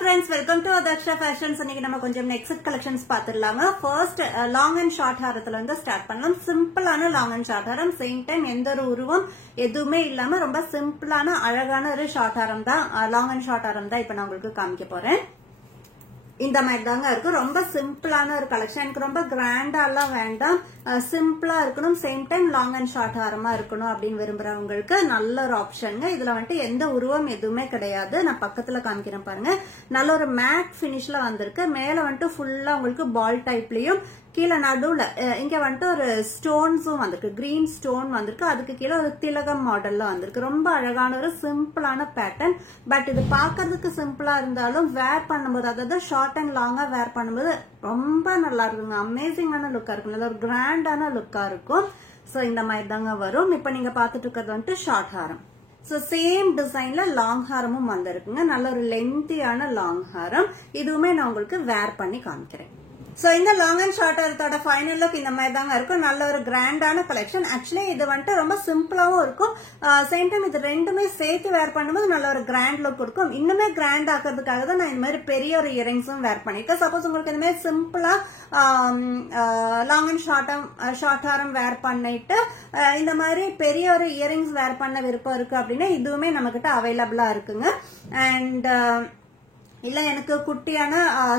friends, welcome to Adaksha Fashions. இன்னைக்கு நம்ம கொஞ்சம் next set collections பாத்துடலாங்க. First long and short ஹாரத்துல இருந்து ஸ்டார்ட் பண்ணலாம். சிம்பிளான long and short Haram, same time எந்த ஒரு உருவம் எதுவுமே இல்லாம ரொம்ப சிம்பிளான அழகான ஒரு ஷார்ட் ஹாரம் தான், long and short ஹாரம் தான் இப்ப நான் உங்களுக்கு காமிக்க போறேன். இந்த மாதிரி தாங்க இருக்கும். ரொம்ப சிம்பிளான ஒரு கலெக்ஷன். எனக்கு ரொம்ப கிராண்டா எல்லாம் வேண்டாம், சிம்பிளா இருக்கணும், same time long and short ஹாரமா இருக்கணும் அப்படின்னு விரும்புறவங்களுக்கு நல்ல ஒரு ஆப்ஷனுங்க. இதுல வந்துட்டு எந்த உருவம் எதுவுமே கிடையாது. நான் பக்கத்துல காமிக்கிறேன் பாருங்க. நல்ல ஒரு மேட் பினிஷ்ல வந்திருக்கு. மேல வந்துட்டு ஃபுல்லா உங்களுக்கு பால் டைப்லயும், கீழே நடுவுல இங்க வந்துட்டு ஒரு ஸ்டோன்ஸும் வந்திருக்கு, கிரீன் ஸ்டோன் வந்திருக்கு. அதுக்கு கீழே ஒரு திலகம் மாடல்ல வந்திருக்கு. ரொம்ப அழகான ஒரு சிம்பிளான பேட்டர்ன். பட் இது பாக்குறதுக்கு சிம்பிளா இருந்தாலும் வேர் பண்ணும்போது, அதாவது ஷார்ட் அண்ட் லாங்கா வேர் பண்ணும்போது ரொம்ப நல்லா இருக்குங்க. அமேசிங்கான லுக்கா இருக்கும், நல்ல ஒரு கிராண்டான லுக்கா இருக்கும். சோ இந்த மாதிரி தாங்க வரும். இப்ப நீங்க பாத்துட்டு இருக்கிறது வந்துட்டு ஷார்ட் ஹாரம். சோ சேம் டிசைன்ல லாங் ஹாரமும் வந்திருக்குங்க. நல்ல ஒரு லென்த்தியான லாங் ஹாரம். இதுவுமே நான் உங்களுக்கு வேர் பண்ணி காமிக்கிறேன். சோ இந்த லாங் அண்ட் ஷார்ட் ஹாரத்தோட ஃபைனல் லுக் இந்த மாதிரி தாங்க இருக்கும். நல்ல ஒரு கிராண்டான கலெக்ஷன். ஆக்சுவலி இது வந்துட்டு ரொம்ப சிம்பிளாவும் இருக்கும், சேம் டைம் இது ரெண்டுமே சேர்த்து வேர் பண்ணும்போது நல்ல ஒரு கிராண்ட் லுக் இருக்கும். இன்னுமே கிராண்ட் ஆக்கிறதுக்காக தான் நான் இந்த மாதிரி பெரிய ஒரு இயரிங்ஸும் வேர் பண்ணிருக்கேன். சப்போஸ் உங்களுக்கு இந்த மாதிரி சிம்பிளா லாங் அண்ட் ஷார்ட் ஹாரம் வேர் பண்ணிட்டு இந்த மாதிரி பெரிய ஒரு இயரிங்ஸ் வேர் பண்ண விருப்பம் இருக்கு அப்படின்னா இதுவுமே நம்ம கிட்ட அவைலபிளா இருக்குங்க. அண்ட் இல்ல எனக்கு குட்டியான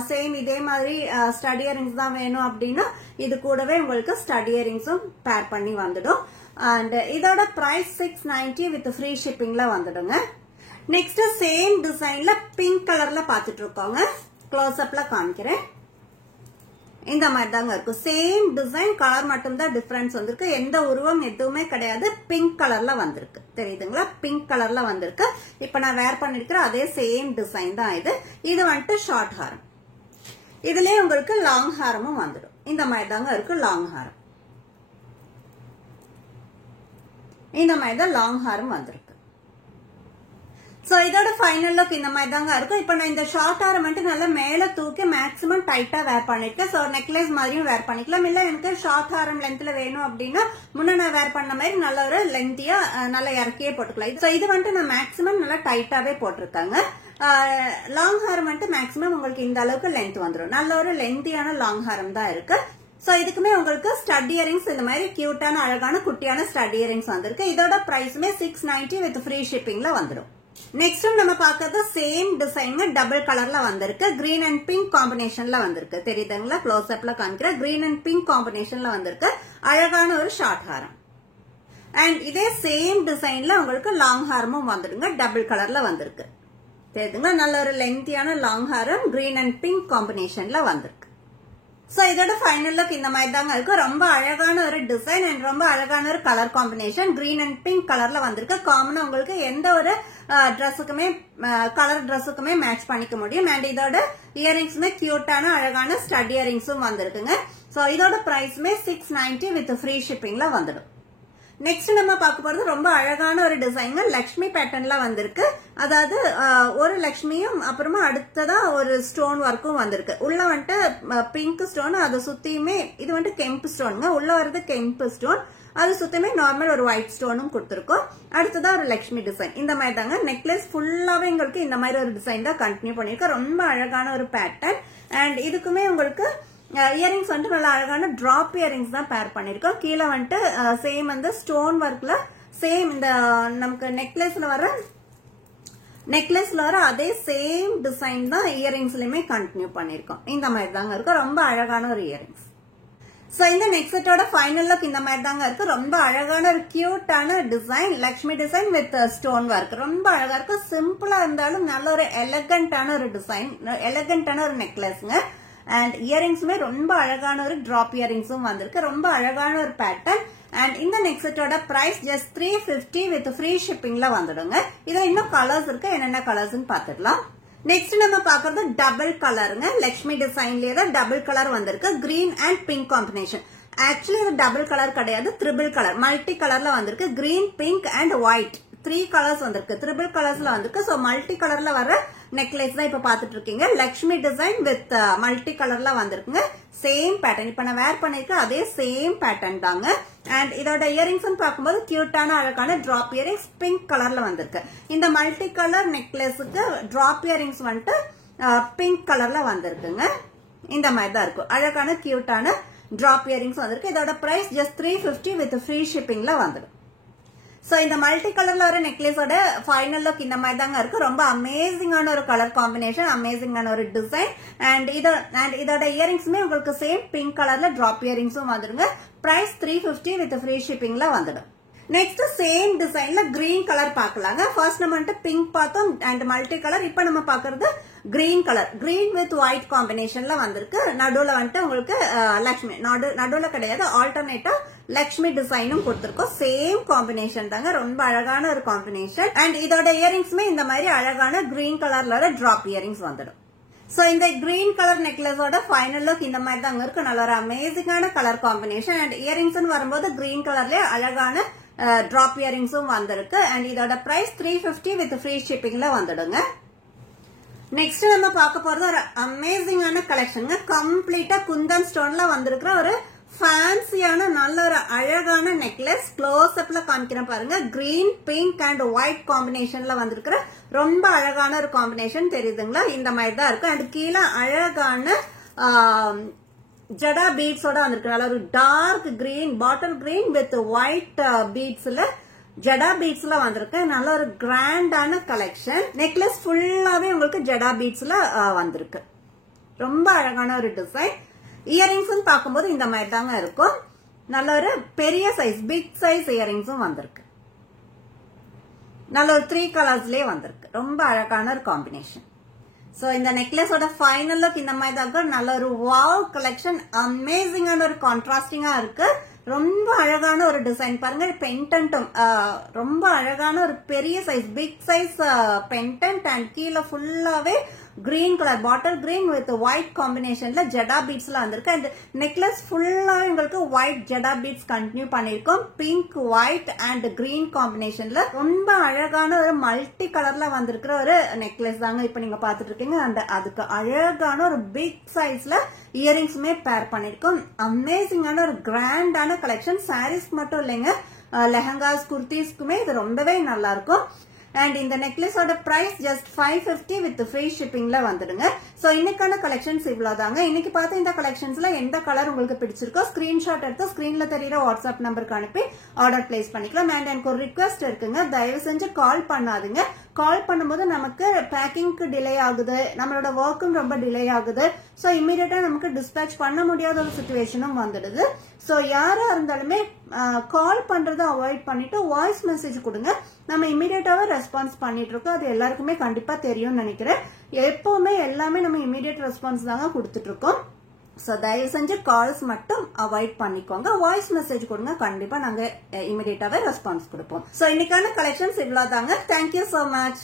சேம் இதே மாதிரி ஸ்டட் இயரிங்ஸ் தான் வேணும் அப்படின்னா இது கூடவே உங்களுக்கு ஸ்டட் இயரிங்ஸும் பேர் பண்ணி வந்துடும். அண்ட் இதோட பிரைஸ் 690 வித் ஃப்ரீ ஷிப்பிங்ல வந்துடுங்க. நெக்ஸ்ட் சேம் டிசைன்ல பிங்க் கலர்ல பாத்துட்டு இருக்கோங்க. க்ளோஸ் அப்ல காமிக்கிறேன். இந்த மாதிரி தாங்க இருக்கும். சேம் டிசைன், கலர் மட்டும் தான் டிஃபரன்ஸ் வந்திருக்கு. எந்த உருவம் எதுவுமே கிடையாது. பிங்க் கலர்ல வந்திருக்கு, தெரியுதுங்களா? பிங்க் கலர்ல வந்திருக்கு. இப்ப நான் வேர் பண்ணிருக்கிற அதே சேம் டிசைன் தான் இது. இது வந்துட்டு ஷார்ட் ஹாரம். இதுலயே உங்களுக்கு லாங் ஹாரமும் வந்துடும். இந்த மாதிரி தாங்க இருக்கு லாங் ஹாரம். இந்த மாதிரி தான் லாங் ஹாரம் வந்திருக்கு. சோ இதோட ஃபைனல் லுக் இந்த மாதிரி தாங்க இருக்கும். இப்ப நான் இந்த ஷார்ட் ஹாரம் வந்துட்டு நல்லா மேல தூக்கி மேக்ஸிமம் டைட்டா வேர் பண்ணிருக்கேன். சோ நெக்லஸ் மாதிரியும் வேர் பண்ணிக்கலாம். இல்ல எனக்கு ஷார்ட் ஹாரம் லென்த்ல வேணும் அப்படின்னா முன்ன நான் வேர் பண்ண மாதிரி நல்ல ஒரு லென்த்தியா நல்லா இறக்கியே போட்டுக்கலாம். சோ இது வந்துட்டு நான் மேக்ஸிமம் நல்லா டைட்டாவே போட்டிருக்காங்க. லாங் ஹாரம் வந்துட்டு மேக்ஸிமம் உங்களுக்கு இந்த அளவுக்கு லென்த் வந்துடும். நல்ல ஒரு லென்த்தியான லாங் ஹாரம் தான் இருக்கு. சோ இதுக்குமே உங்களுக்கு ஸ்டட் இயரிங்ஸ் இந்த மாதிரி கியூட்டான அழகான குட்டியான ஸ்டட் இயரிங்ஸ் வந்திருக்கு. இதோட பிரைஸுமே 690 வித் ஃப்ரீ ஷிப்பிங்ல வந்துடும். நெக்ஸ்ட் நம்ம பாக்குறது சேம் டிசைன் டபுள் கலர்ல வந்திருக்கு. கிரீன் அண்ட் பிங்க் காம்பினேஷன்ல வந்திருக்கு, தெரியுதுங்களா? க்ளோஸ் அப்ல காமிக்கிற கிரீன் அண்ட் பிங்க் காம்பினேஷன்ல வந்திருக்கு. அழகான ஒரு ஷார்ட் ஹாரம். அண்ட் இதே சேம் டிசைன்ல உங்களுக்கு லாங் ஹாரமும் வந்துடுங்க. டபுள் கலர்ல வந்திருக்கு, தெரியுதுங்களா? நல்ல ஒரு லென்த்தியான long Haram green and pink காம்பினேஷன்ல வந்திருக்கு. சோ இதோட ஃபைனல் லுக் இந்த மாதிரி தாங்க இருக்கும். ரொம்ப அழகான ஒரு டிசைன் அண்ட் ரொம்ப அழகான ஒரு colour combination. Green and pink கலர்ல வந்திருக்கு. காமனா உங்களுக்கு எந்த ஒரு ட்ரெஸ்ஸுக்குமே கலர் ட்ரெஸ்ஸுக்குமே மேட்ச் பண்ணிக்க முடியும். அண்ட் இதோட இயரிங்ஸுமே கியூட்டான அழகான ஸ்டட் இயரிங்ஸும் வந்திருக்குங்க. சோ இதோட பிரைஸுமே 690 வித் ஃப்ரீ ஷிப்பிங்ல வந்துடும். நெக்ஸ்ட் நம்ம பார்க்க போறது ரொம்ப அழகான ஒரு டிசைன். லக்ஷ்மி பேட்டர்ன்ல வந்திருக்கு. அதாவது ஒரு லக்ஷ்மியும் அப்புறமா அடுத்ததா ஒரு ஸ்டோன் ஒர்க்கும் வந்திருக்கு. உள்ள வந்துட்டு பிங்க் ஸ்டோன், அதை சுத்தியுமே இது வந்துட்டு கெம்பு ஸ்டோனுங்க. உள்ள வருது கெம்பு ஸ்டோன், அது சுத்தமே நார்மல் ஒரு ஒயிட் ஸ்டோனும் கொடுத்துருக்கோம். அடுத்ததா ஒரு லக்ஷ்மி டிசைன். இந்த மாதிரி தாங்க நெக்லஸ் ஃபுல்லாவே உங்களுக்கு இந்த மாதிரி ஒரு டிசைன் தான் கண்டினியூ பண்ணிருக்கோம். ரொம்ப அழகான ஒரு பேட்டர்ன். அண்ட் இதுக்குமே உங்களுக்கு இயரிங்ஸ் வந்துட்டு நல்ல அழகான டிராப் இயரிங்ஸ் தான் பேர் பண்ணிருக்கோம். கீழே வந்துட்டு சேம் வந்து ஸ்டோன் ஒர்க்ல சேம் இந்த நமக்கு நெக்லஸ்ல வர அதே சேம் டிசைன் தான் இயரிங்ஸ்லயுமே கண்டினியூ பண்ணிருக்கோம். இந்த மாதிரி தாங்க இருக்கும். ரொம்ப அழகான ஒரு இயரிங்ஸ். சோ இந்த நெக்ஸ்டோட ஃபைனல் லுக் இந்த மாதிரி தாங்க இருக்கு. ரொம்ப அழகான ஒரு கியூட்டான design, Lakshmi design with stone work. ரொம்ப அழகா இருக்கும். சிம்பிளா இருந்தாலும் நல்ல ஒரு எலகண்டான ஒரு டிசைன், எலகண்டான ஒரு நெக்லஸ்ங்க. அண்ட் இயரிங்ஸுமே ரொம்ப அழகான ஒரு டிராப் இயரிங்ஸும் வந்திருக்கு. ரொம்ப அழகான ஒரு பேட்டர்ன். அண்ட் இந்த நெக்ஸ்டோட பிரைஸ் ஜஸ்ட் 350 வித் ஃப்ரீ ஷிப்பிங்ல வந்துடுங்க. இதுல இன்னும் கலர்ஸ் இருக்கு, என்னென்ன கலர்ஸ் பாத்துக்கலாம். நெக்ஸ்ட் நம்ம பாக்குறது டபுள் கலருங்க. லக்ஷ்மி டிசைன்லயே தான் டபுள் கலர் வந்திருக்கு. Green and pink combination. Actually இது டபுள் கலர் கிடையாது, ட்ரிபிள் கலர், மல்டி கலர்ல வந்திருக்கு. Green, pink and white 3 colours வந்திருக்கு. ட்ரிபிள் கலர்ஸ்ல வந்திருக்கு. சோ மல்டி கலர்ல வர நெக்லஸ் தான் இப்ப பாத்துட்டு இருக்கீங்க. லக்ஷ்மி டிசைன் வித் மல்டி கலர்ல வந்திருக்குங்க. Same pattern. இப்ப நான் வேர் பண்ணிருக்கேன் அதே சேம் பேட்டர்ன் தாங்க. அண்ட் இதோட இயரிங்ஸ் பார்க்கும்போது கியூட்டான அழகான டிராப் இயரிங்ஸ் பிங்க் கலர்ல வந்திருக்கு. இந்த மல்டி கலர் நெக்லஸுக்கு டிராப் இயரிங்ஸ் வந்துட்டு பிங்க் கலர்ல வந்திருக்குங்க. இந்த மாதிரி தான் இருக்கும். அழகான கியூட்டான டிராப் இயரிங்ஸ் வந்திருக்கு. இதோட பிரைஸ் ஜஸ்ட் 350 வித் ஃப்ரீ ஷிப்பிங்ல வந்துடும். சோ இந்த மல்டி கலர்ல ஒரு நெக்லஸோட ஃபைனல் லுக் இந்த மாதிரி தாங்க இருக்கு. ரொம்ப அமேசிங்கான ஒரு கலர் காம்பினேஷன், அமேசிங்கான ஒரு டிசைன். அண்ட் இதோட இயரிங்ஸுமே உங்களுக்கு சேம் பிங்க் கலர்ல டிராப் இயரிங்ஸும் வந்துடுங்க. பிரைஸ் 350 வித் ஃப்ரீ ஷிப்பிங்ல வந்துடும். நெக்ஸ்ட் சேம் டிசைன்ல கிரீன் கலர் பாக்கலாங்க. ஃபர்ஸ்ட் நம்ம வந்துட்டு பிங்க் பார்த்தோம் அண்ட் மல்டி கலர். இப்ப நம்ம பாக்குறது green colour. Green with white காம்பினேஷன்ல வந்திருக்கு. நடுவுல வந்துட்டு உங்களுக்கு லக்ஷ்மி, நடுவுல கிடையாது, ஆல்டர்னேட்டா லக்ஷ்மி டிசைனும் கொடுத்திருக்கோம். சேம் காம்பினேஷன் தாங்க, ரொம்ப அழகான ஒரு காம்பினேஷன். அண்ட் இதோட இயரிங்ஸுமே இந்த மாதிரி அழகான கிரீன் கலர்ல ஒரு டிராப் இயரிங்ஸ் வந்துடும். சோ இந்த கிரீன் கலர் நெக்லஸோட ஃபைனல் லுக் இந்த மாதிரி தாங்க இருக்கு. நல்ல ஒரு அமேசிங்கான கலர் காம்பினேஷன். அண்ட் இயரிங்ஸ் வரும்போது கிரீன் கலர்ல அழகான டிராப் இயரிங்ஸும் வந்திருக்கு. அண்ட் இதோட பிரைஸ் 350 வித் ஃப்ரீ ஷிப்பிங்ல வந்துடுங்க. நெக்ஸ்ட் நம்ம பார்க்க போறது ஒரு அமேசிங்கான கலெக்ஷன். கம்ப்ளீட்டா குந்தன் ஸ்டோன்ல வந்திருக்கிற ஒரு ஃபேன்சியான நல்ல ஒரு அழகான நெக்லஸ். க்ளோஸ் அப்ல காமிக்கிறேன் பாருங்க. கிரீன், பிங்க் அண்ட் ஒயிட் காம்பினேஷன்ல வந்திருக்கிற ரொம்ப அழகான ஒரு காம்பினேஷன் தெரியுதுங்களா? இந்த மாதிரி தான் இருக்கு. அண்ட் கீழே அழகான ஜடா பீட்ஸோட வந்திருக்கு. நல்ல ஒரு dark green, bottle green with white பீட்ஸ்ல ஜடா பீட்ஸ்ல வந்திருக்கு. நல்ல ஒரு கிராண்டான கலெக்ஷன். நெக்லஸ் ஃபுல்லாவே உங்களுக்கு ஜடா பீட்ஸ்ல வந்திருக்கு. ரொம்ப அழகான ஒரு டிசைன். இயரிங்ஸ் பார்க்கும்போது இந்த மாதிரி தாங்க இருக்கும். நல்ல ஒரு பெரிய சைஸ், பிக் சைஸ் இயரிங்ஸும் வந்திருக்கு. நல்ல ஒரு 3 கலர்ஸ்லயே வந்திருக்கு. ரொம்ப அழகான ஒரு காம்பினேஷன். சோ இந்த நெக்லஸோட ஃபைனல் லுக் இந்த மாதிரி தான். நல்ல ஒரு வாவ் கலெக்ஷன், அமேசிங்கான ஒரு கான்ட்ராஸ்டிங்கா இருக்கு. ரொம்ப அழகான ஒரு டிசைன் பாருங்க. பென்டன்ட்டும் ரொம்ப அழகான ஒரு பெரிய size, big size pendant. And கீழே ஃபுல்லாவே green colour, bottle green with white காம்பினேஷன்ல ஜடா பீட்ஸ்ல வந்திருக்கு. அண்ட் நெக்லஸ் ஃபுல்லா உங்களுக்கு ஒயிட் ஜடா பீட்ஸ் கண்டினியூ பண்ணிருக்கோம். பிங்க், ஒயிட் அண்ட் கிரீன் காம்பினேஷன்ல ரொம்ப அழகான ஒரு மல்டி கலர்ல வந்திருக்கிற ஒரு நெக்லஸ் தாங்க இப்ப நீங்க பாத்துட்டு இருக்கீங்க. அண்ட் அதுக்கு அழகான ஒரு பிக் சைஸ்ல இயரிங்ஸுமே பேர் பண்ணிருக்கோம். அமேசிங்கான ஒரு கிராண்டான கலெக்ஷன். சாரீஸ்க்கு மட்டும் இல்லைங்க, லெஹங்காஸ், குர்த்திஸ்க்குமே இது ரொம்பவே நல்லா இருக்கும். அண்ட் இந்த நெக்லஸோட பிரைஸ் ஜஸ்ட் 550 வித் ஃப்ரீ ஷிப்பிங்ல வந்துடுங்க. சோ இன்னைக்கான கலெக்ஷன்ஸ் இவ்வளவுதாங்க. இன்னைக்கு பார்த்த இந்த கலெக்ஷன்ஸ்ல எந்த கலர் உங்களுக்கு பிடிச்சிருக்கோ ஸ்கிரீன்ஷாட் எடுத்து ஸ்கிரீன்ல தெரியுற வாட்ஸ்அப் நம்பருக்கு அனுப்பி ஆர்டர் பிளேஸ் பண்ணிக்கலாம். அண்ட் எனக்கு ஒரு ரிக்வெஸ்ட் இருக்குங்க, தயவு செஞ்சு கால் பண்ணாதுங்க. கால் பண்ணும்போது நமக்கு பேக்கிங்க்கு டிலே ஆகுது, நம்மளோட ஒர்க்கும் ரொம்ப டிலே ஆகுது. சோ இமீடியட்டா நமக்கு டிஸ்பேச் பண்ண முடியாத ஒரு சிச்சுவேஷனும் வந்துடுது. சோ யாரா இருந்தாலுமே கால் பண்றதை அவாய்ட் பண்ணிட்டு வாய்ஸ் மெசேஜ் கொடுங்க. நம்ம இமீடியட்டாவே ரெஸ்பான்ஸ் பண்ணிட்டு இருக்கோம். அது எல்லாருக்குமே கண்டிப்பா தெரியும்னு நினைக்கிறேன். எப்பவுமே எல்லாமே நம்ம இமீடியட் ரெஸ்பான்ஸ் தாங்க கொடுத்துட்டு இருக்கோம். சோ தயவு செஞ்சு கால்ஸ் மட்டும் அவாய்ட் பண்ணிக்கோங்க. வாய்ஸ் மெசேஜ் கொடுங்க, கண்டிப்பா நாங்க இமீடியட்டாவே ரெஸ்பான்ஸ் கொடுப்போம். சோ இன்னைக்கான கலெக்ஷன்ஸ் இவ்வளவுதாங்க. Thank you so much.